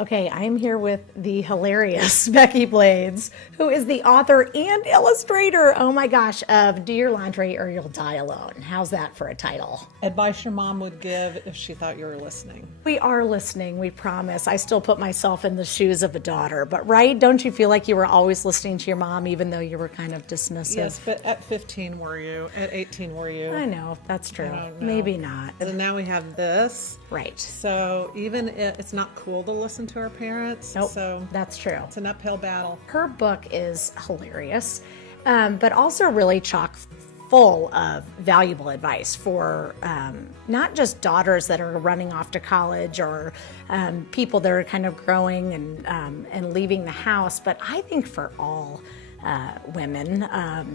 Okay, I'm here with the hilarious Becky Blades, who is the author and illustrator, oh my gosh, of Do Your Laundry or You'll Die Alone. How's that for a title? Advice your mom would give if she thought you were listening. We are listening, we promise. I still put myself in the shoes of a daughter, but right? Don't you feel like you were always listening to your mom even though you were kind of dismissive? Yes, but at 15 were you? At 18 were you? I know, that's true. I don't know. Maybe not. And now we have this. Right. So even if it's not cool to listen to our parents. Nope, So that's true. it's an uphill battle. Her book is hilarious, but also really chock full of valuable advice for not just daughters that are running off to college or people that are kind of growing and leaving the house, but I think for all women,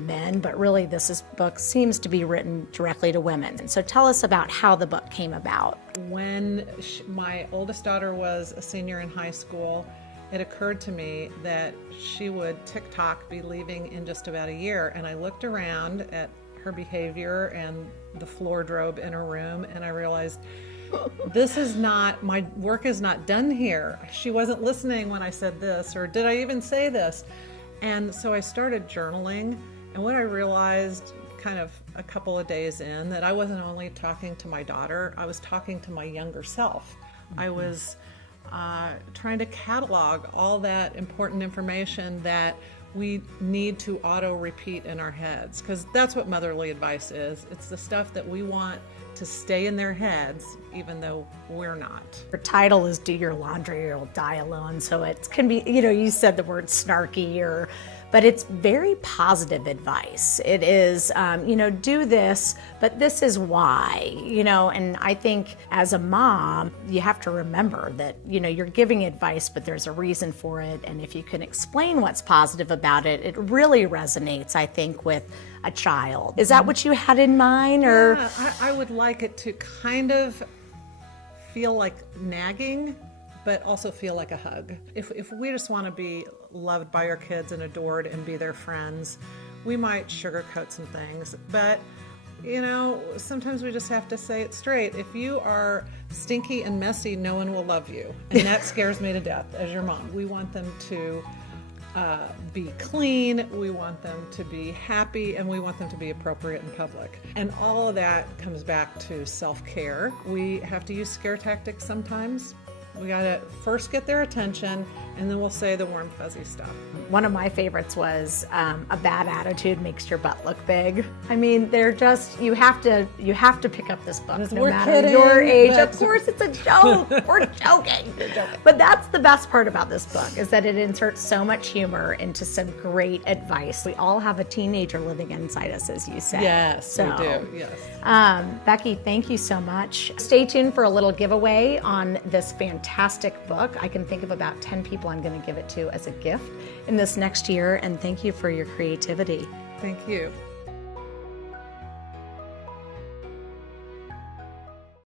men, but really this book seems to be written directly to women. And so tell us about how the book came about. When my oldest daughter was a senior in high school, it occurred to me that she would TikTok be leaving in just about a year. And I looked around at her behavior and the wardrobe in her room, and I realized this is not, my work is not done here. She wasn't listening when I said this, or did I even say this? And so I started journaling, and what I realized kind of a couple of days in, that I wasn't only talking to my daughter, I was talking to my younger self. I was trying to catalog all that important information that we need to auto-repeat in our heads, because that's what motherly advice is. It's the stuff that we want to stay in their heads, even though we're not. Her title is Do Your Laundry or You'll Die Alone, so it can be, you said the word snarky, but it's very positive advice. It is, do this, but this is why, and I think as a mom, you have to remember that, you're giving advice, but there's a reason for it, and if you can explain what's positive about it, it really resonates, I think, with a child. Is that what you had in mind, or? Yeah, I would like it to kind of feel like nagging, but also feel like a hug. If we just want to be loved by our kids and adored and be their friends, we might sugarcoat some things, but sometimes we just have to say it straight. If you are stinky and messy, no one will love you. And that scares me to death as your mom. We want them to be clean, we want them to be happy, and we want them to be appropriate in public. And all of that comes back to self-care. We have to use scare tactics sometimes. We gotta first get their attention, and then we'll say the warm, fuzzy stuff. One of my favorites was a bad attitude makes your butt look big. I mean, they're just, you have to pick up this book no matter your age. Of course, it's a joke. We're joking. But that's the best part about this book, is that it inserts so much humor into some great advice. We all have a teenager living inside us, as you said. Yes, we do. Yes. Becky, thank you so much. Stay tuned for a little giveaway on this fantastic book. I can think of about 10 people I'm going to give it to as a gift in this next year, and thank you for your creativity. Thank you.